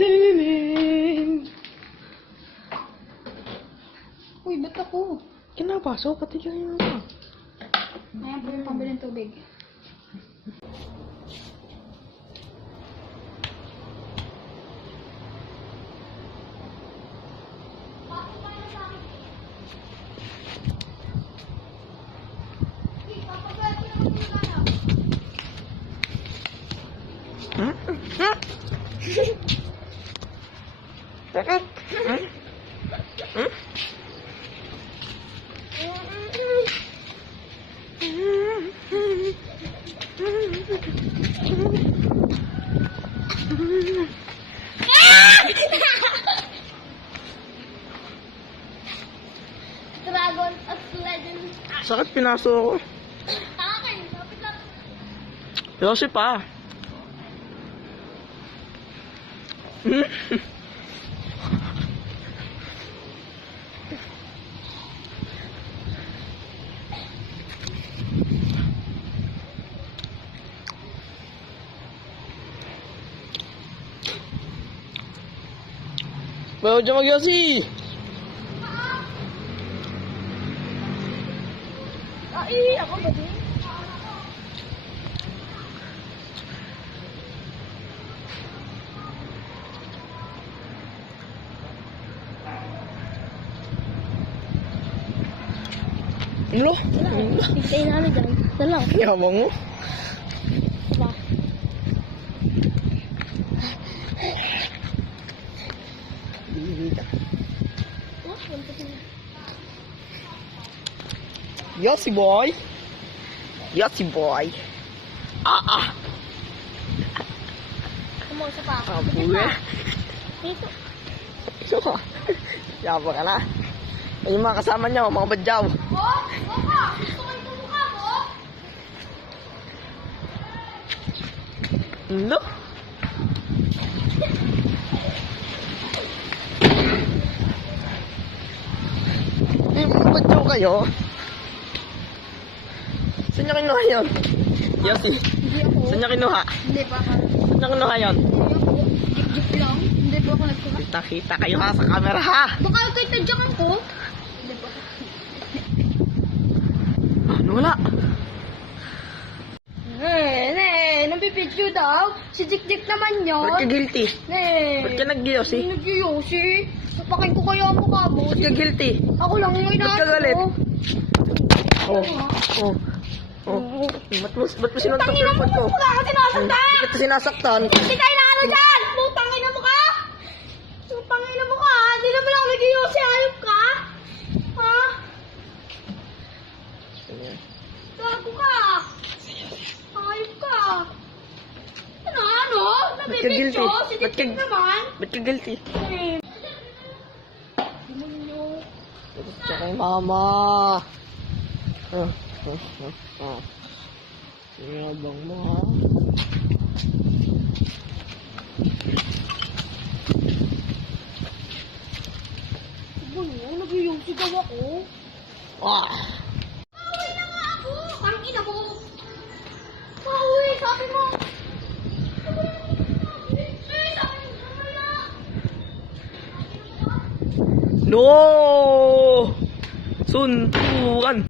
Tininin! Uy, ba't ako? Kinapasok, pati ka yun ako. Ngayon po yung pambili ng tubig. Dragon of Legend. Sakit pinaso ako. Akin, lapit lang. Yosi pa. Bawa dyan mag-Yosi! Ay, ako ba din? Ulo? Pigtay na ano dyan. Dalaw. Yabang mo. Ba? Yosi boy! Yosi boy! Ah! Kumusta pa? Ah, buwe. Dito. So, yabang ka na. Ay, yung mga kasama niya, mga badyaw. Oh! Baka! Gusto ko yung mukha mo? Ulo? Eh, mga badyaw kayo? Saan niya kinuha yun? Yosi, Hindi ako. saan niya kinuha? Hindi pa ako. Saan niya kinuha yun? Hindi ako. Jeep lang. Hindi pa ako nagkuha. Kita-kita kayo ha sa camera ha! Baka kay tadyakan ko. Hindi pa ako. Ano wala? Nabibidyo daw. Si Dik naman yun. Ba't ka guilty? Ba't ka nag-Yosi? Nag-yosi. Sapakin ko kaya ang mukha mo. Ba't ka guilty? Ako lang yung Ba't ka inaano galit? mo. Oh. Ba't mo sinuntok Tangina yung mo, phone ko? wala ka sinasaktan. Hindi kita sinasaktan. Hindi tayo na ano dyan! Putang ina mo ka! Putang ina mo ka! Hindi naman ako nag-yosi. Ayop ka! Ha? Gago ka! Ayop ka! Ano? Ba't ka guilty? Nabibidyo? Si Ba't ka- Dik naman. Ba't ka guilty? Demonyo. Tsaka kay mama. Yabang mo ha. Demonyo, nag-yosi daw ako. Ah! Pauwi na nga ako! Parang ina mo! Pauwi, sabi mo! Sabi mo, wala! No! Suntukan!